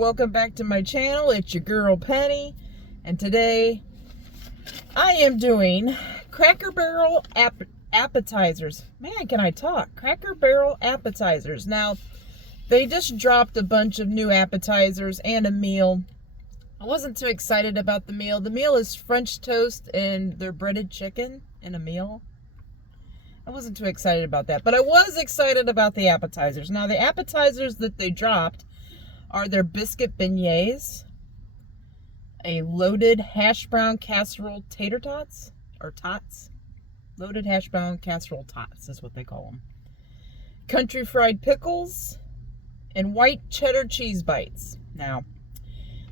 welcome back to my channel. It's your girl Penny, and today I am doing Cracker Barrel appetizers. Man, can I talk? Cracker Barrel appetizers. Now, they just dropped a bunch of new appetizers and a meal. I wasn't too excited about the meal. The meal is French toast and their breaded chicken in a meal. I wasn't too excited about that, but I was excited about the appetizers. Now, the appetizers that they dropped are their Biscuit Beignets, a loaded Hashbrown Casserole Tater Tots, or Tots. Loaded Hashbrown Casserole Tots is what they call them. Country Fried Pickles, and white cheddar cheese bites. Now,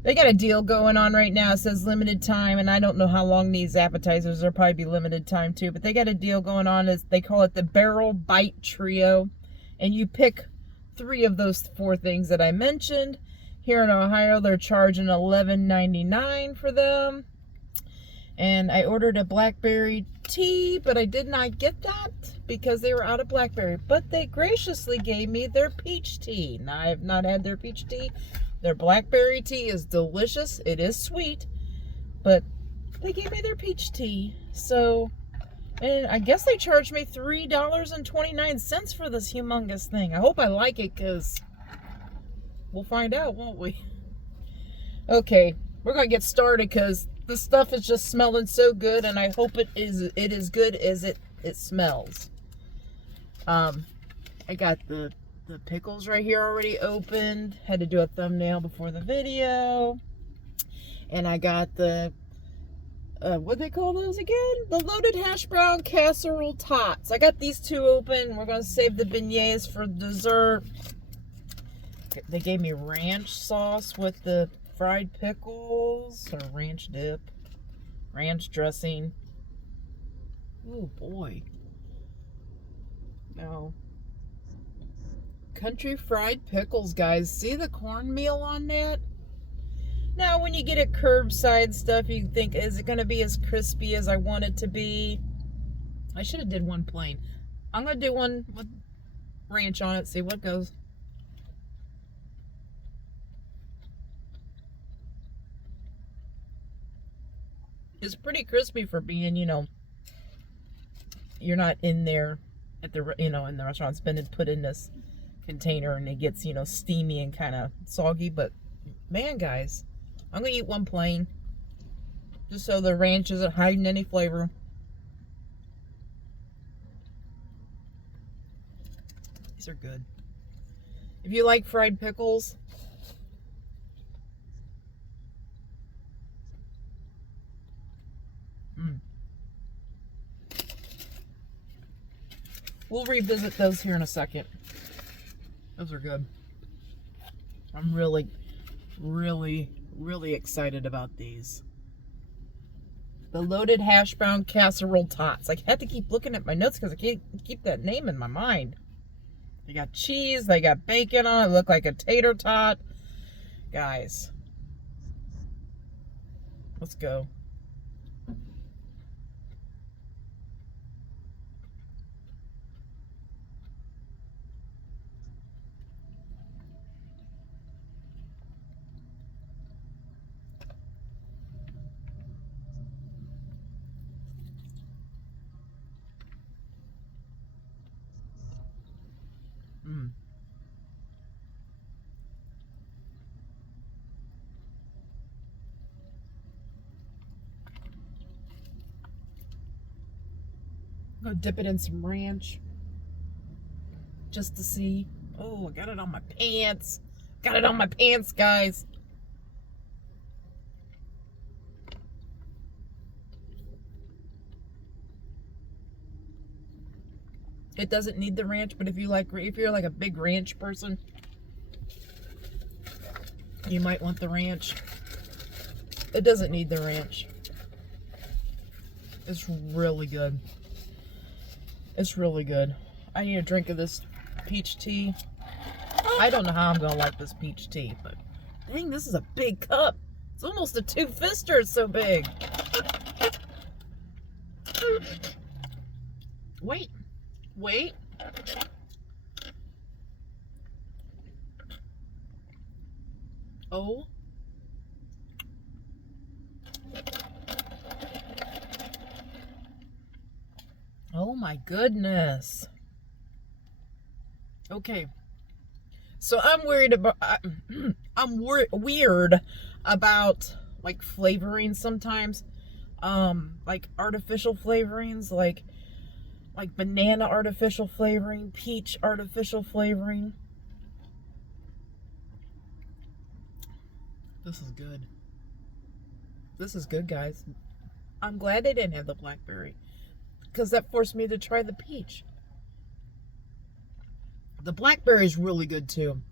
they got a deal going on right now. It says limited time, and I don't know how long these appetizers will probably be limited time too, but they got a deal going on. As they call it the Barrel Bite Trio, and you pick 3 of those 4 things that I mentioned. Here in Ohio, they're charging $11.99 for them. And I ordered a blackberry tea, but I did not get that because they were out of blackberry. But they graciously gave me their peach tea. Now, I have not had their peach tea. Their blackberry tea is delicious. It is sweet, but they gave me their peach tea. So, and I guess they charged me $3.29 for this humongous thing. I hope I like it, because we'll find out, won't we? Okay, we're going to get started because the stuff is just smelling so good, and I hope it is good as it smells. I got the pickles right here already opened. Had to do a thumbnail before the video. And I got the, what they call those again? The loaded Hashbrown Casserole Tots. I got these 2 open. We're going to save the beignets for dessert. They gave me ranch sauce with the fried pickles, or ranch dip, ranch dressing. Oh boy. No. Country Fried Pickles, guys. See the cornmeal on that? Now, when you get it curbside stuff, you think, is it going to be as crispy as I want it to be? I should have did one plain. I'm going to do one with ranch on it, see what goes. It's pretty crispy for being, you know, you're not in there at the, you know, in the restaurant. It's been put in this container and it gets, you know, steamy and kind of soggy. But man, guys, I'm gonna eat one plain just so the ranch isn't hiding any flavor. These are good. If you like fried pickles, we'll revisit those here in a second. Those are good. I'm really, really, really excited about these. The loaded Hashbrown Casserole Tots. I had to keep looking at my notes because I can't keep that name in my mind. They got cheese. They got bacon on it. Look like a tater tot. Guys, let's go. I'm gonna dip it in some ranch just to see. Oh, I got it on my pants. Got it on my pants, guys. It doesn't need the ranch, but if you're like a big ranch person, you might want the ranch. It doesn't need the ranch. It's really good. It's really good. I need a drink of this peach tea. I don't know how I'm gonna like this peach tea, but dang, this is a big cup. It's almost a 2-fister, it's so big. Wait. Oh. Oh my goodness. Okay. So I'm worried about, weird about like flavoring sometimes. Like artificial flavorings, like banana artificial flavoring, peach artificial flavoring. This is good. This is good, guys. I'm glad they didn't have the blackberry, because that forced me to try the peach. The blackberry is really good too.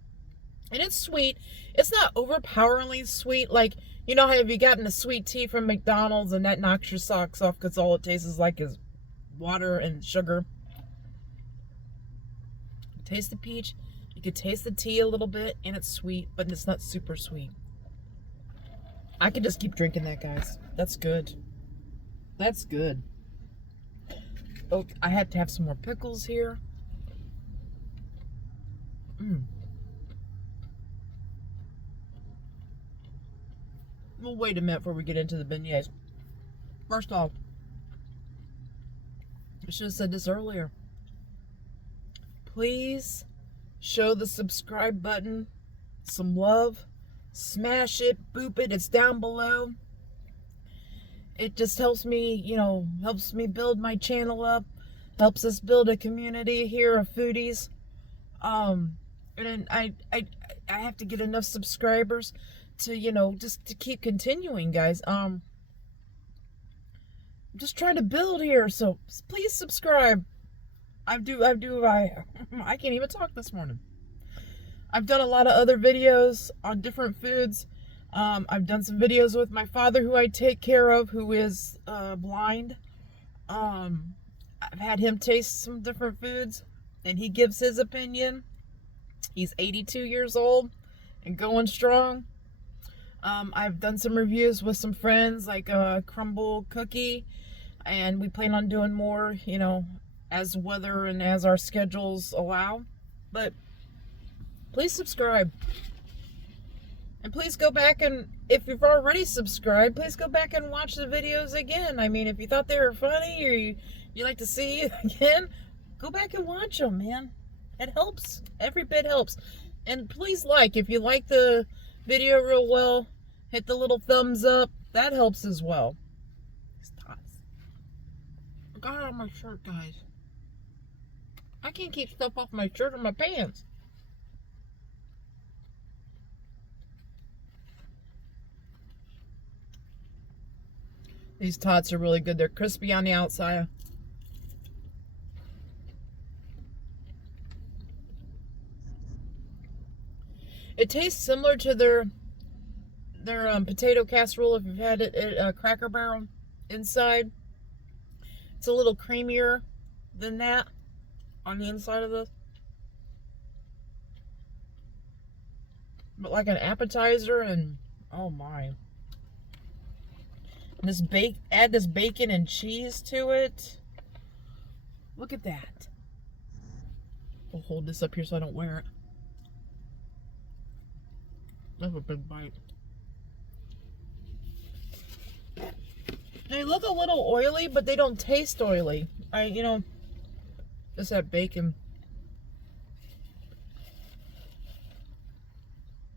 And it's sweet. It's not overpoweringly sweet. Like, you know how have you gotten a sweet tea from McDonald's and that knocks your socks off because all it tastes like is water and sugar? Taste the peach. You can taste the tea a little bit, and it's sweet, but it's not super sweet. I could just keep drinking that, guys. That's good. That's good. Oh, I had to have some more pickles here. We'll wait a minute before we get into the beignets. First off, I should have said this earlier. Please show the subscribe button some love. Smash it, boop it, it's down below. It just helps me, you know, helps me build my channel up. Helps us build a community here of foodies. And I have to get enough subscribers to, you know, just to keep continuing, guys. I'm just trying to build here, so please subscribe. I can't even talk this morning. I've done a lot of other videos on different foods. I've done some videos with my father, who I take care of, who is blind. I've had him taste some different foods, and he gives his opinion. He's 82 years old and going strong. I've done some reviews with some friends, like a crumble cookie, and we plan on doing more, you know, as weather and as our schedules allow. But please subscribe. And please go back, and if you've already subscribed, please go back and watch the videos again. I mean, if you thought they were funny or you like to see it again, go back and watch them, man. It helps. Every bit helps. And please like. If you like the video real well, hit the little thumbs up. That helps as well. It's Tots. I got it on my shirt, guys. I can't keep stuff off my shirt or my pants. These Tots are really good. They're crispy on the outside. It tastes similar to their potato casserole, if you've had it at Cracker Barrel inside. It's a little creamier than that on the inside of this. But like an appetizer, and oh my. And add this bacon and cheese to it. Look at that. I'll hold this up here so I don't wear it. That's a big bite. They look a little oily, but they don't taste oily. You know, just that bacon.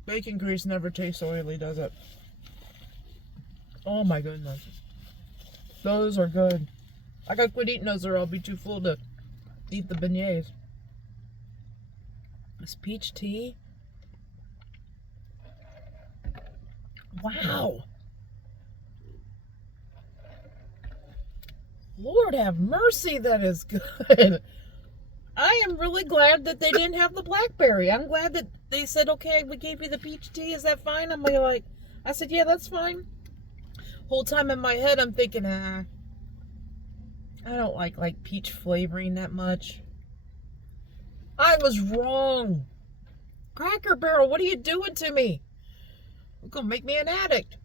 Bacon grease never tastes oily, does it? Oh my goodness. Those are good. I gotta quit eating those or I'll be too full to eat the beignets. This peach tea. Wow. Lord have mercy, that is good. I am really glad that they didn't have the blackberry. I'm glad that they said, okay, we gave you the peach tea. Is that fine? I said, yeah, that's fine. Whole time in my head, I'm thinking, I don't like peach flavoring that much. I was wrong. Cracker Barrel, what are you doing to me? You're gonna make me an addict.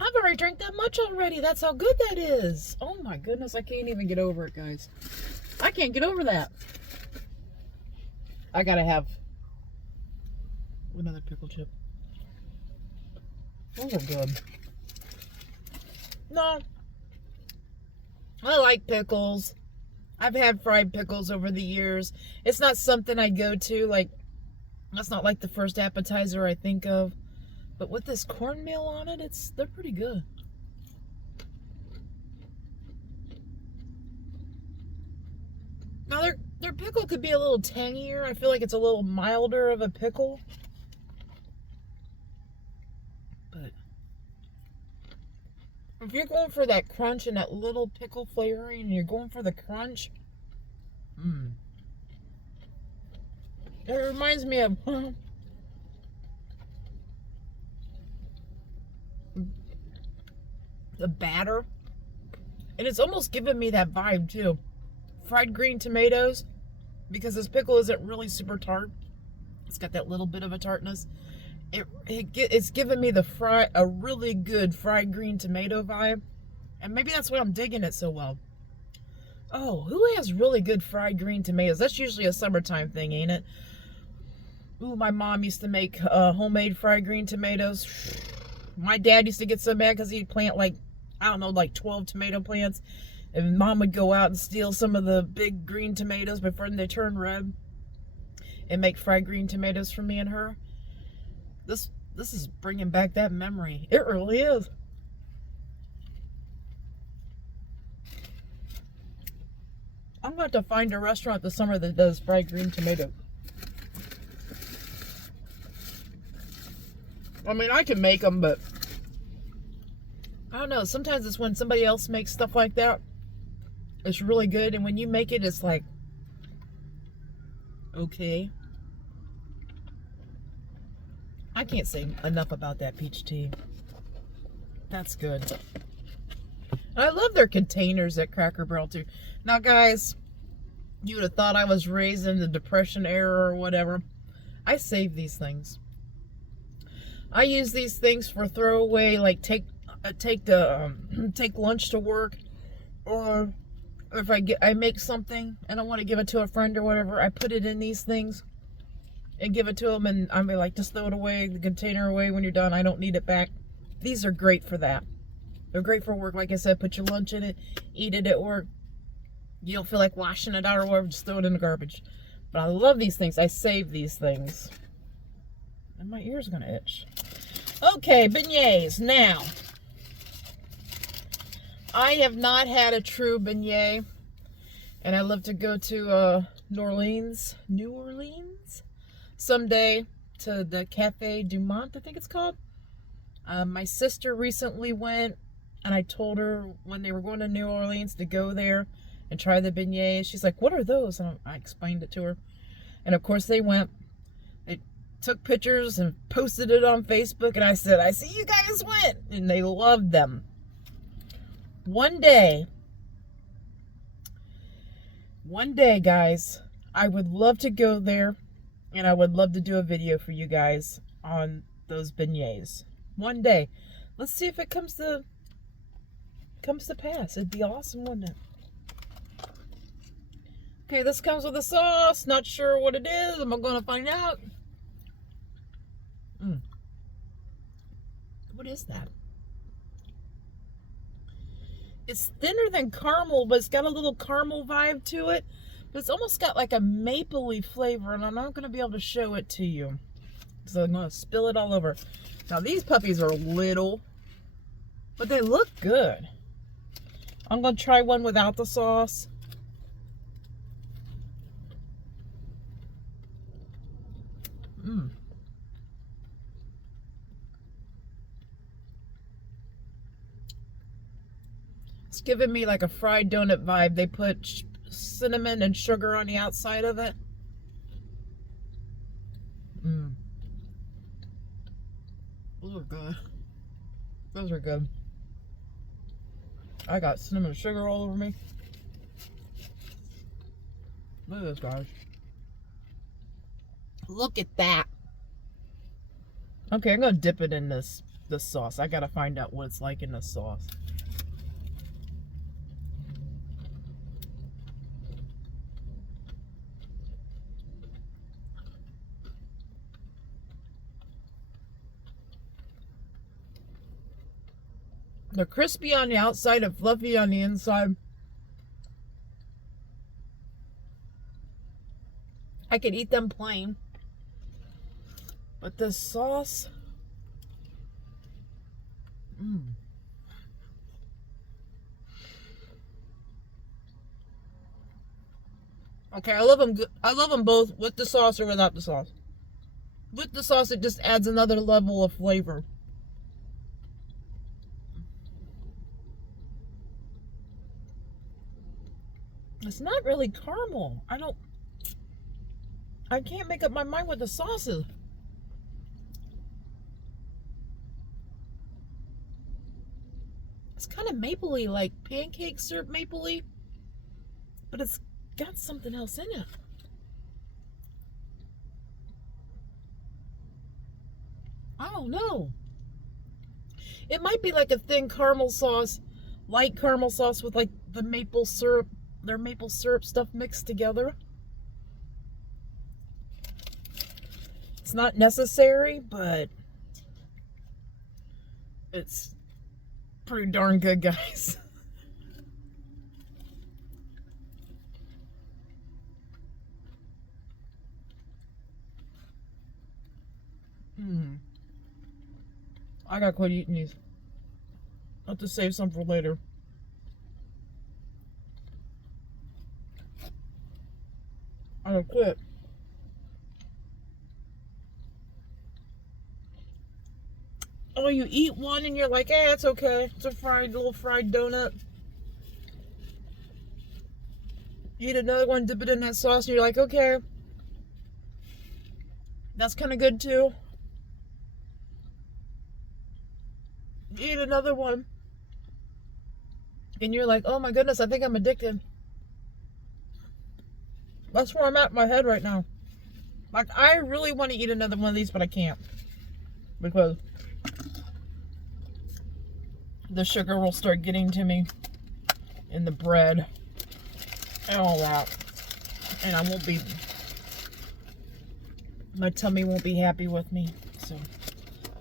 I've already drank that much already. That's how good that is. Oh my goodness, I can't even get over it, guys. I can't get over that. I gotta have Another pickle chip. Those are good. No. I like pickles. I've had fried pickles over the years. It's not something I go to, like, that's not like the first appetizer I think of. But with this cornmeal on it, they're pretty good. Now their pickle could be a little tangier. I feel like it's a little milder of a pickle. But if you're going for that crunch and that little pickle flavoring and you're going for the crunch, it reminds me of the batter. And it's almost giving me that vibe too. Fried green tomatoes, because this pickle isn't really super tart. It's got that little bit of a tartness. It's giving me a really good fried green tomato vibe. And maybe that's why I'm digging it so well. Oh, who has really good fried green tomatoes? That's usually a summertime thing, ain't it? Ooh, my mom used to make homemade fried green tomatoes. My dad used to get so mad because he'd plant like 12 tomato plants. And Mom would go out and steal some of the big green tomatoes before they turn red and make fried green tomatoes for me and her. This is bringing back that memory. It really is. I'm going to have to find a restaurant this summer that does fried green tomato. I mean, I can make them, but I don't know. Sometimes it's when somebody else makes stuff like that. It's really good, and when you make it, it's like, okay. I can't say enough about that peach tea. That's good. And I love their containers at Cracker Barrel too. Now, guys, you would have thought I was raised in the Depression era or whatever. I save these things. I use these things for throwaway, like take lunch to work, or if I make something and I want to give it to a friend or whatever, I put it in these things and give it to them, and I'm like, just throw it away, the container away when you're done. I don't need it back. These are great for that. They're great for work. Like I said, put your lunch in it, eat it at work. You don't feel like washing it out or whatever, just throw it in the garbage. But I love these things. I save these things. And my ear's gonna itch. Okay, beignets. Now, I have not had a true beignet, and I love to go to New Orleans someday, to the Cafe du Monde, I think it's called. My sister recently went, and I told her when they were going to New Orleans to go there and try the beignets. She's like, what are those? And I explained it to her. And of course they went. They took pictures and posted it on Facebook, and I said, I see you guys went, and they loved them. One day, guys, I would love to go there, and I would love to do a video for you guys on those beignets. One day. Let's see if it comes to pass. It'd be awesome, wouldn't it? Okay, this comes with a sauce. Not sure what it is. I'm going to find out. What is that? It's thinner than caramel, but it's got a little caramel vibe to it. But it's almost got like a mapley flavor, and I'm not going to be able to show it to you. So I'm going to spill it all over. Now, these puppies are little, but they look good. I'm going to try one without the sauce. It's giving me like a fried donut vibe. They put cinnamon and sugar on the outside of it. Those are good. Those are good. I got cinnamon and sugar all over me. Look at this, guys. Look at that. Okay, I'm gonna dip it in this sauce. I gotta find out what it's like in this sauce. They're crispy on the outside and fluffy on the inside. I could eat them plain. But this sauce... Okay, I love them. I love them both with the sauce or without the sauce. With the sauce, it just adds another level of flavor. It's not really caramel. I can't make up my mind with the sauces. It's kind of mapley, like pancake syrup mapley, but it's got something else in it. I don't know. It might be like a thin caramel sauce, light caramel sauce with like the maple syrup, their maple syrup stuff mixed together. It's not necessary, but it's pretty darn good, guys. I gotta quit eating these. I'll have to save some for later. I gotta quit. Oh, you eat one and you're like, eh, it's okay. It's a little fried donut. You eat another one, dip it in that sauce, and you're like, okay. That's kind of good too. You eat another one, and you're like, oh my goodness, I think I'm addicted. That's where I'm at in my head right now. Like, I really want to eat another one of these, but I can't. Because the sugar will start getting to me in the bread and all that. And I won't be, my tummy won't be happy with me. So,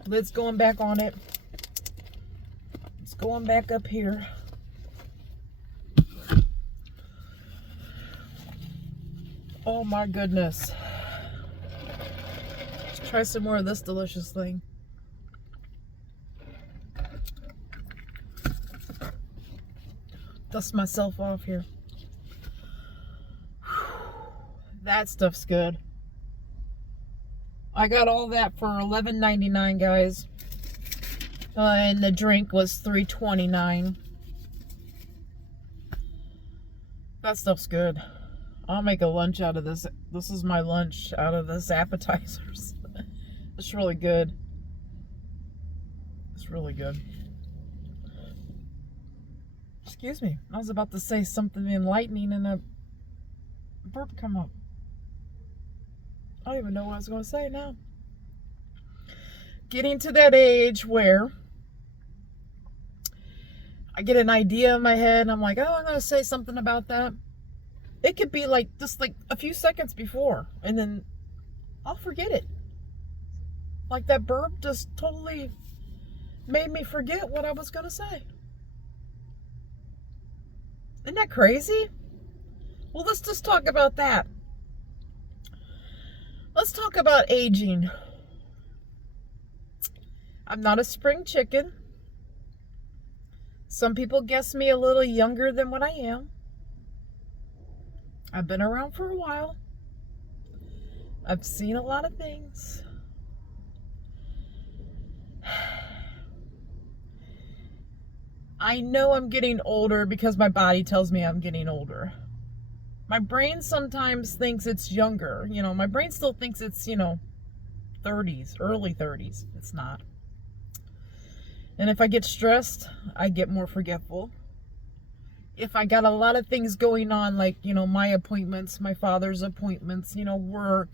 lid's going back on it. It's going back up here. Oh my goodness. Let's try some more of this delicious thing. Dust myself off here. That stuff's good. I got all that for $11.99, guys. And the drink was $3.29. That stuff's good. I'll make a lunch out of this. This is my lunch out of this appetizers. It's really good. It's really good. Excuse me. I was about to say something enlightening and a burp come up. I don't even know what I was going to say now. Getting to that age where I get an idea in my head and I'm like, oh, I'm going to say something about that. It could be like just like a few seconds before, and then I'll forget it. Like that burp just totally made me forget what I was going to say. Isn't that crazy? Well, let's just talk about that. Let's talk about aging. I'm not a spring chicken. Some people guess me a little younger than what I am. I've been around for a while. I've seen a lot of things. I know I'm getting older because my body tells me I'm getting older. My brain sometimes thinks it's younger. You know, my brain still thinks it's, 30s, early 30s. It's not. And if I get stressed, I get more forgetful. If I got a lot of things going on, like, my appointments, my father's appointments, work,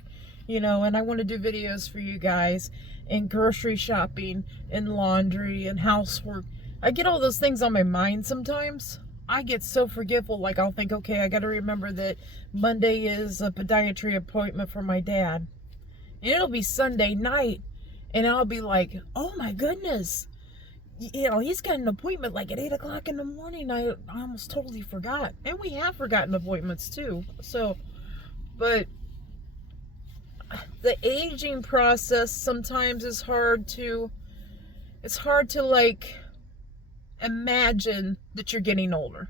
and I want to do videos for you guys, and grocery shopping, and laundry, and housework. I get all those things on my mind sometimes. I get so forgetful, like I'll think, okay, I got to remember that Monday is a podiatry appointment for my dad. And it'll be Sunday night, and I'll be like, oh my goodness, he's got an appointment like at 8 o'clock in the morning. I almost totally forgot. And we have forgotten appointments too. So, but the aging process sometimes is it's hard to like imagine that you're getting older.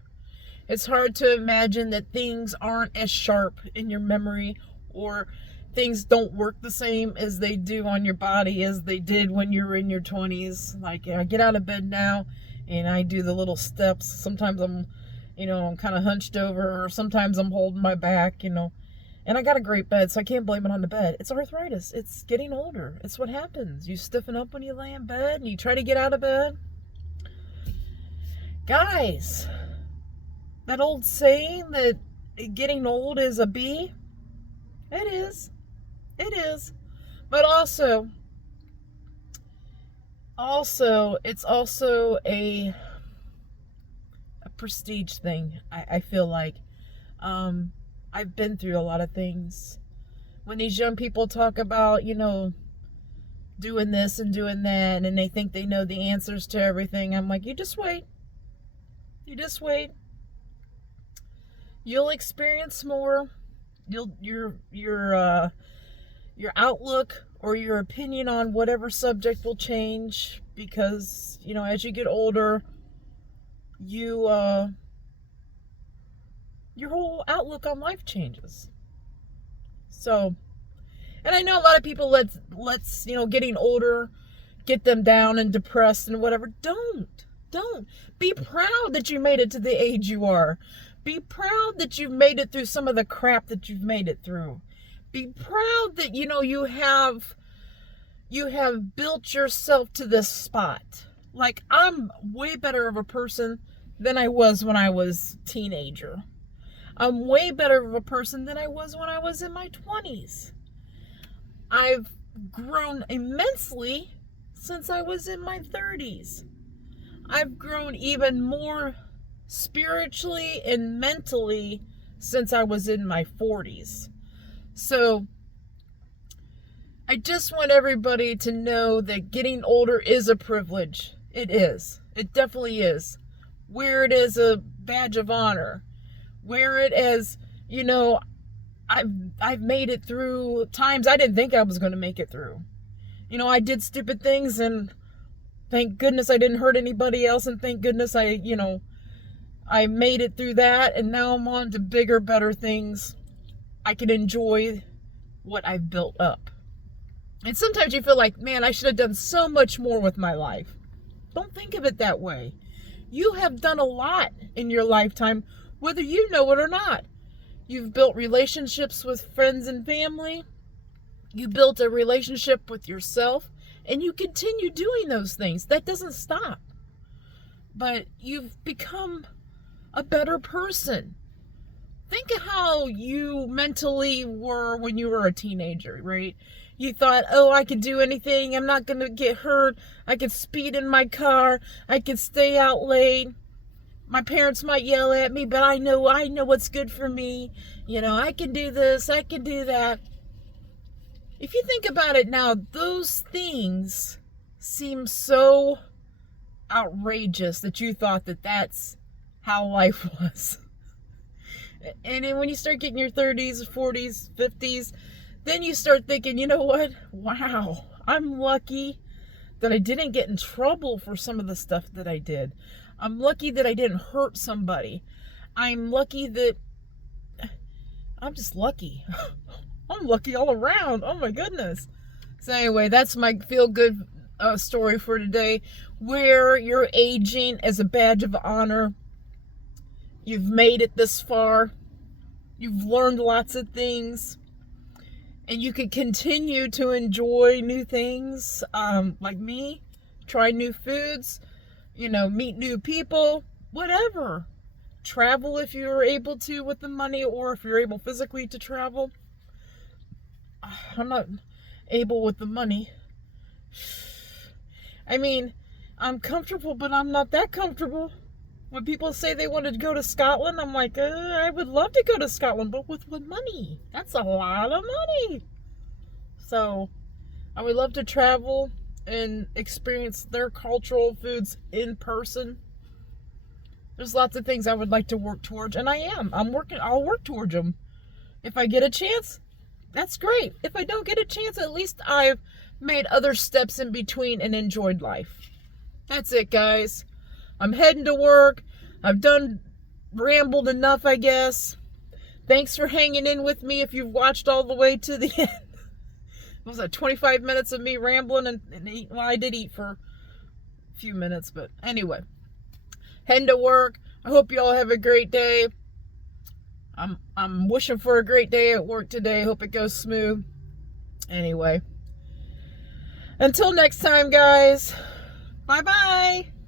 It's hard to imagine that things aren't as sharp in your memory, or things don't work the same as they do on your body as they did when you were in your 20s. Like, I get out of bed now and I do the little steps. Sometimes I'm kind of hunched over, or sometimes I'm holding my back, and I got a great bed, so I can't blame it on the bed. It's arthritis. It's getting older. It's what happens. You stiffen up when you lay in bed and you try to get out of bed. Guys, that old saying that getting old is a B, it is. It is. But also, it's also a prestige thing, I feel like. I've been through a lot of things. When these young people talk about, doing this and doing that, and they think they know the answers to everything, I'm like, you just wait. You just wait. You'll experience more. Your outlook or your opinion on whatever subject will change, because as you get older, your whole outlook on life changes. So, and I know a lot of people let's getting older get them down and depressed and whatever. Don't be proud that you made it to the age you are. Be proud that you've made it through some of the crap that you've made it through. Be proud that you have built yourself to this spot. Like, I'm way better of a person than I was when I was a teenager. I'm way better of a person than I was when I was in my 20s. I've grown immensely since I was in my 30s. I've grown even more spiritually and mentally since I was in my 40s. So I just want everybody to know that getting older is a privilege. It is. It definitely is. Wear it as a badge of honor. Wear it as, I've made it through times I didn't think I was going to make it through. I did stupid things, and thank goodness I didn't hurt anybody else, and thank goodness I made it through that, and now I'm on to bigger, better things. I can enjoy what I've built up. And sometimes you feel like, man, I should have done so much more with my life. Don't think of it that way. You have done a lot in your lifetime, whether you know it or not. You've built relationships with friends and family. You built a relationship with yourself, and you continue doing those things. That doesn't stop. But you've become a better person. Think of how you mentally were when you were a teenager, right? You thought, oh, I could do anything. I'm not going to get hurt. I could speed in my car. I could stay out late. My parents might yell at me, but I know what's good for me. I can do this. I can do that. If you think about it now, those things seem so outrageous that you thought that that's how life was. And then when you start getting your 30s, 40s, 50s, then you start thinking, you know what? Wow, I'm lucky that I didn't get in trouble for some of the stuff that I did. I'm lucky that I didn't hurt somebody. I'm lucky that... I'm just lucky. I'm lucky all around. Oh my goodness. So anyway, that's my feel-good story for today. Wear your aging as a badge of honor. You've made it this far. You've learned lots of things. And you can continue to enjoy new things, like me. Try new foods. Meet new people. Whatever. Travel if you're able to with the money, or if you're able physically to travel. I'm not able with the money. I mean, I'm comfortable, but I'm not that comfortable. When people say they wanted to go to Scotland, I'm like, I would love to go to Scotland, but with money. That's a lot of money. So, I would love to travel and experience their cultural foods in person. There's lots of things I would like to work towards, and I'll work towards them. If I get a chance, that's great. If I don't get a chance, at least I've made other steps in between and enjoyed life. That's it, guys. I'm heading to work. I've rambled enough, I guess. Thanks for hanging in with me if you've watched all the way to the end. What was that, 25 minutes of me rambling and eating? Well, I did eat for a few minutes, but anyway. Heading to work. I hope you all have a great day. I'm wishing for a great day at work today. Hope it goes smooth. Anyway. Until next time, guys. Bye-bye.